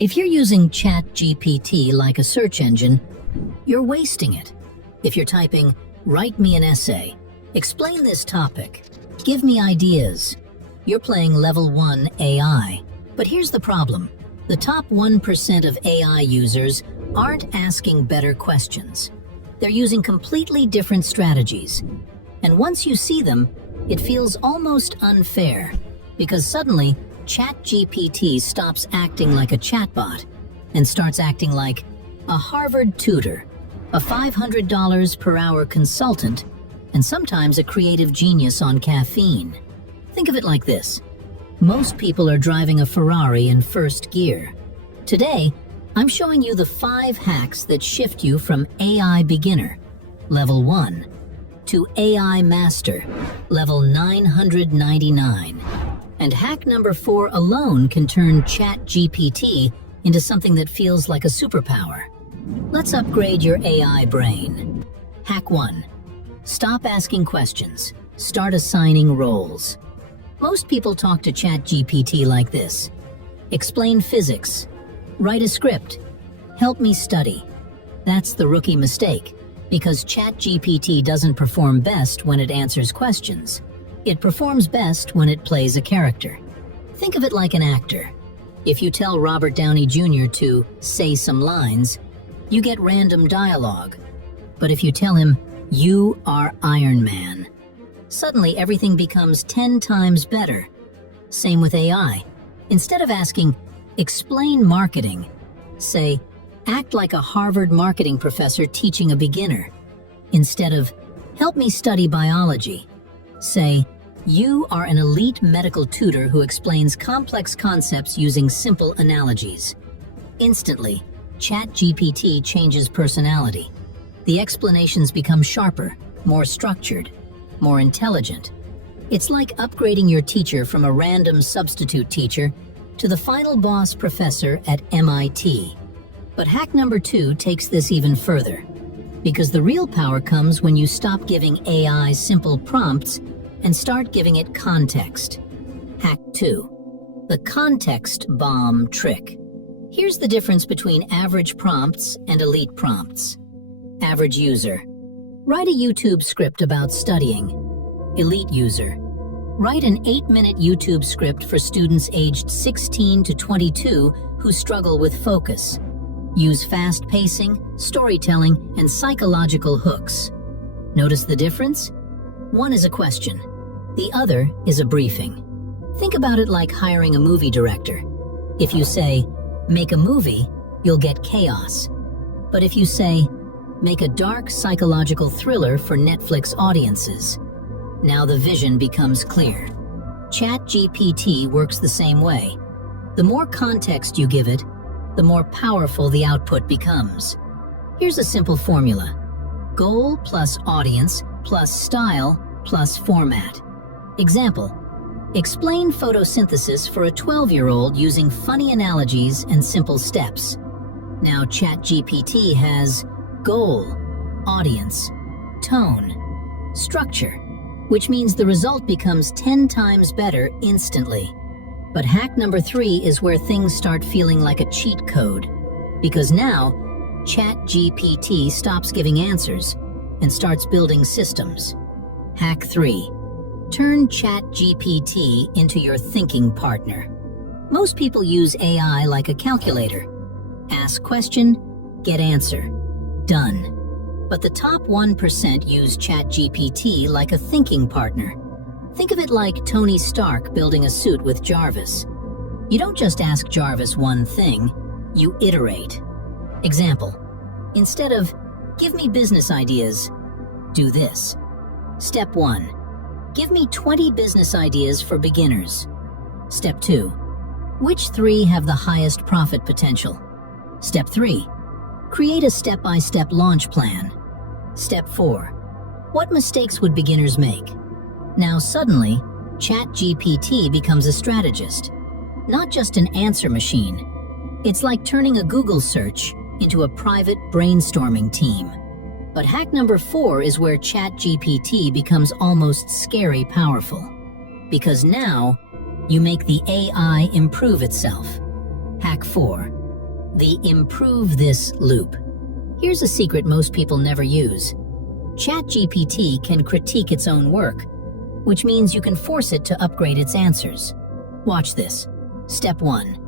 If you're using ChatGPT like a search engine, you're wasting it. If you're typing, "Write me an essay," "Explain this topic," "Give me ideas," you're playing level 1 AI. But here's the problem. The top 1% of AI users aren't asking better questions. They're using completely different strategies. And once you see them, it feels almost unfair, because suddenly ChatGPT stops acting like a chatbot and starts acting like a Harvard tutor, a $500 per hour consultant, and sometimes a creative genius on caffeine. Think of it like this. Most people are driving a Ferrari in first gear. Today, I'm showing you the 5 hacks that shift you from AI beginner, level 1, to AI master, level 999. And hack number 4 alone can turn ChatGPT into something that feels like a superpower. Let's upgrade your AI brain. Hack 1. Stop asking questions. Start assigning roles. Most people talk to ChatGPT like this. Explain physics. Write a script. Help me study. That's the rookie mistake, because ChatGPT doesn't perform best when it answers questions. It performs best when it plays a character. Think of it like an actor. If you tell Robert Downey Jr. to say some lines, you get random dialogue. But if you tell him, "You are Iron Man," suddenly everything becomes 10 times better. Same with AI. Instead of asking, "Explain marketing," say, "Act like a Harvard marketing professor teaching a beginner." Instead of, "Help me study biology," say, "You are an elite medical tutor who explains complex concepts using simple analogies." Instantly, ChatGPT changes personality. The explanations become sharper, more structured, more intelligent. It's like upgrading your teacher from a random substitute teacher to the final boss professor at MIT. But hack number 2 takes this even further, because the real power comes when you stop giving AI simple prompts and start giving it context. Hack 2. The context bomb trick. Here's the difference between average prompts and elite prompts. Average user. Write a YouTube script about studying. Elite user. Write an 8-minute YouTube script for students aged 16 to 22 who struggle with focus. Use fast pacing, storytelling, and psychological hooks. Notice the difference? One is a question. The other is a briefing. Think about it like hiring a movie director. If you say, "Make a movie," you'll get chaos. But if you say, "Make a dark psychological thriller for Netflix audiences," now the vision becomes clear. ChatGPT works the same way. The more context you give it, the more powerful the output becomes. Here's a simple formula. Goal plus audience plus style plus format. Example. Explain photosynthesis for a 12-year-old using funny analogies and simple steps. Now ChatGPT has goal, audience, tone, structure, which means the result becomes 10 times better instantly. But hack number 3 is where things start feeling like a cheat code, because now ChatGPT stops giving answers and starts building systems. Hack 3. Turn ChatGPT into your thinking partner. Most people use AI like a calculator. Ask question, get answer. Done. But the top 1% use ChatGPT like a thinking partner. Think of it like Tony Stark building a suit with Jarvis. You don't just ask Jarvis one thing, you iterate. Example. Instead of, "Give me business ideas," do this. Step 1. Give me 20 business ideas for beginners. Step 2. Which 3 have the highest profit potential? Step 3. Create a step-by-step launch plan. Step 4. What mistakes would beginners make? Now suddenly, ChatGPT becomes a strategist, not just an answer machine. It's like turning a Google search into a private brainstorming team. But hack number 4 is where ChatGPT becomes almost scary powerful. Because now, you make the AI improve itself. Hack 4. the improve this loop. Here's a secret most people never use. ChatGPT can critique its own work, which means you can force it to upgrade its answers. Watch this. Step 1.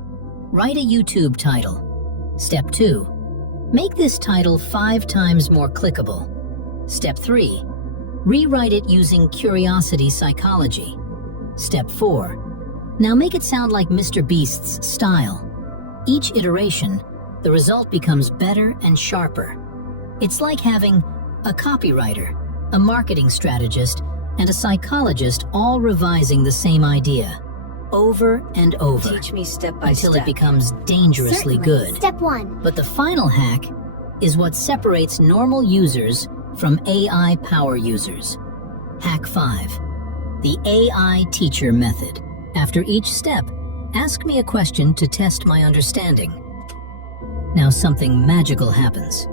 Write a YouTube title. Step 2. Make this title 5 times more clickable. Step 3. Rewrite it using curiosity psychology. Step 4. Now make it sound like Mr. Beast's style. Each iteration, the result becomes better and sharper. It's like having a copywriter, a marketing strategist, and a psychologist all revising the same idea, over and over. Teach me step by until step. it becomes dangerously good. Step 1. But the final hack is what separates normal users from AI power users. Hack 5. The AI teacher method. After each step, ask me a question to test my understanding. Now something magical happens.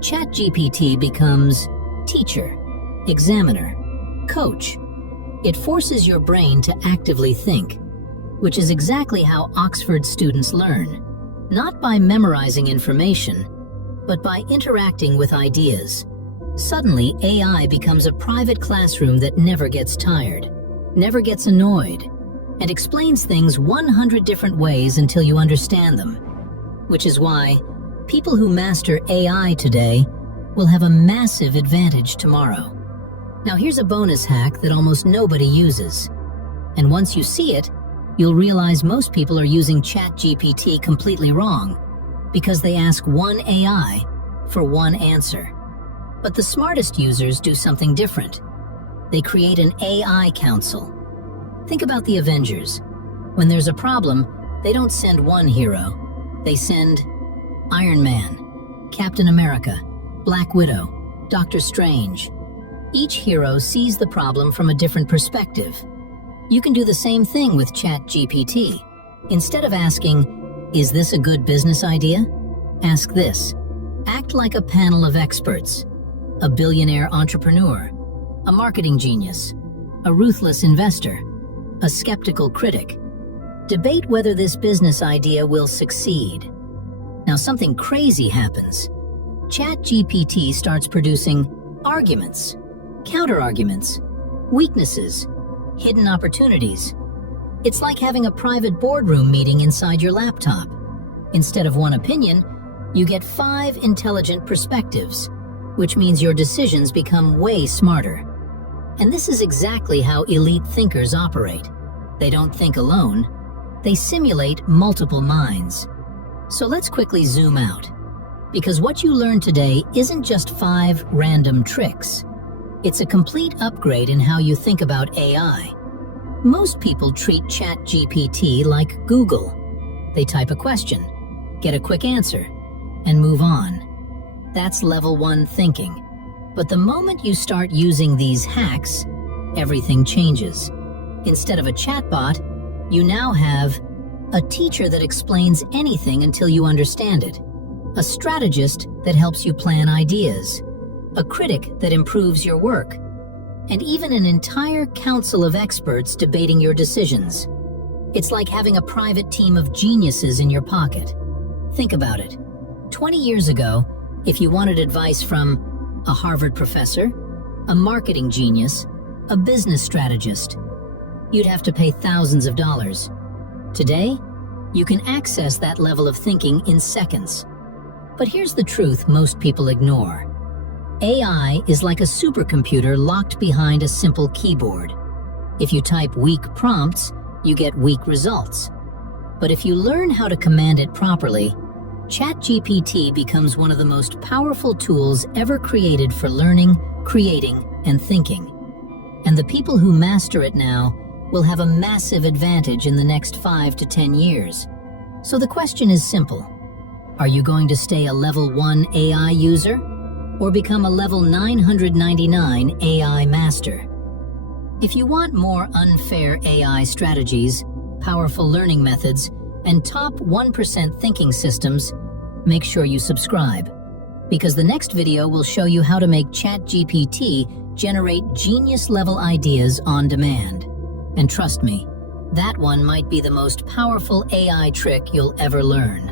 ChatGPT becomes teacher, examiner, coach. It forces your brain to actively think, which is exactly how Oxford students learn, not by memorizing information, but by interacting with ideas. Suddenly, AI becomes a private classroom that never gets tired, never gets annoyed, and explains things 100 different ways until you understand them. Which is why people who master AI today will have a massive advantage tomorrow. Now here's a bonus hack that almost nobody uses. And once you see it, you'll realize most people are using ChatGPT completely wrong because they ask one AI for one answer. But the smartest users do something different. They create an AI council. Think about the Avengers. When there's a problem, they don't send one hero. They send Iron Man, Captain America, Black Widow, Doctor Strange. Each hero sees the problem from a different perspective. You can do the same thing with ChatGPT. Instead of asking, "Is this a good business idea?" Ask this. Act like a panel of experts. A billionaire entrepreneur, a marketing genius, a ruthless investor, a skeptical critic. Debate whether this business idea will succeed. Now something crazy happens. ChatGPT starts producing arguments, counter-arguments, weaknesses, hidden opportunities. It's like having a private boardroom meeting inside your laptop. Instead of one opinion, you get 5 intelligent perspectives, which means your decisions become way smarter. And this is exactly how elite thinkers operate. They don't think alone. They simulate multiple minds. So let's quickly zoom out. Because what you learned today isn't just 5 random tricks. It's a complete upgrade in how you think about AI. Most people treat ChatGPT like Google. They type a question, get a quick answer, and move on. That's level 1 thinking. But the moment you start using these hacks, everything changes. Instead of a chatbot, you now have a teacher that explains anything until you understand it, a strategist that helps you plan ideas, a critic that improves your work, and even an entire council of experts debating your decisions. It's like having a private team of geniuses in your pocket. Think about it. 20 years ago, if you wanted advice from a Harvard professor, a marketing genius, a business strategist, you'd have to pay thousands of dollars. Today, you can access that level of thinking in seconds. But here's the truth most people ignore. AI is like a supercomputer locked behind a simple keyboard. If you type weak prompts, you get weak results. But if you learn how to command it properly, ChatGPT becomes one of the most powerful tools ever created for learning, creating, and thinking. And the people who master it now will have a massive advantage in the next 5 to 10 years. So the question is simple. Are you going to stay a level 1 AI user or become a level 999 AI master? If you want more unfair AI strategies, powerful learning methods, and top 1% thinking systems, make sure you subscribe. Because the next video will show you how to make ChatGPT generate genius-level ideas on demand. And trust me, that one might be the most powerful AI trick you'll ever learn.